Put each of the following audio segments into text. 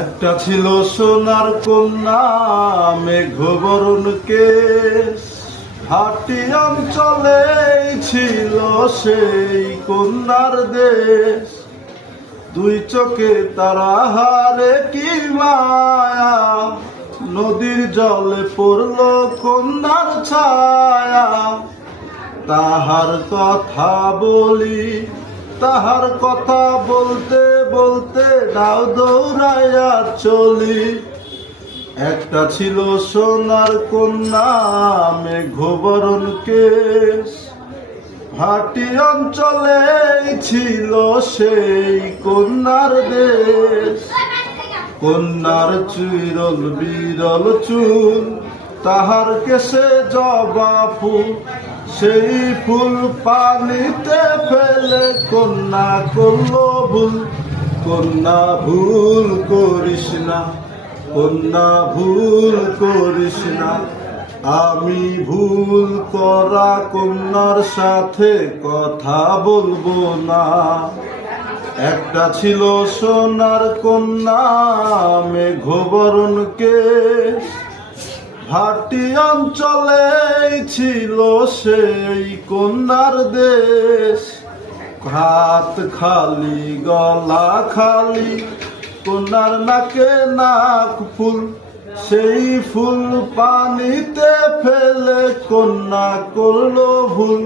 একটা ছিল সোনার কন্যা, মেঘবরণ কেশ, হাটি অঞ্চলে ছিল সেই কন্যার দেশ। দুই চোখে তারা হারে কি মায়া, নদীর জলে পড়ল কন্যার ছায়া। তাহার কথা বলি, তাহার কথা বলতে বলতে নাও দৌড়াইয়া চলি। একটা ছিল সোনার কন্যা, মেঘবরণ কেশ, ভাটি অঞ্চলে ছিল সেই কন্যার দেশ। কন্যার চিরল বিরল চুল, তাহার কেশে জবা ফুল, সেই ফুল পানিতে ফেলে কন্যা করল ভুল। কন্যা ভুল করিস না, কন্যা ভুল করিস না, আমি ভুল করা কন্যার সাথে কথা বলবো না। একটা ছিল সোনার কন্যা, মেঘবরণ কেশ, ভাটি অঞ্চলে ছিল সেই কন্যার দেশ। হাত খালি গলা খালি, কন্যার নাকে নাক ফুল, সেই ফুল পানিতে ফেলে কন্যা করলো ভুল।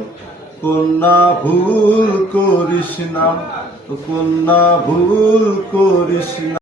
কন্যা ভুল করিস না, কন্যা ভুল করিস না।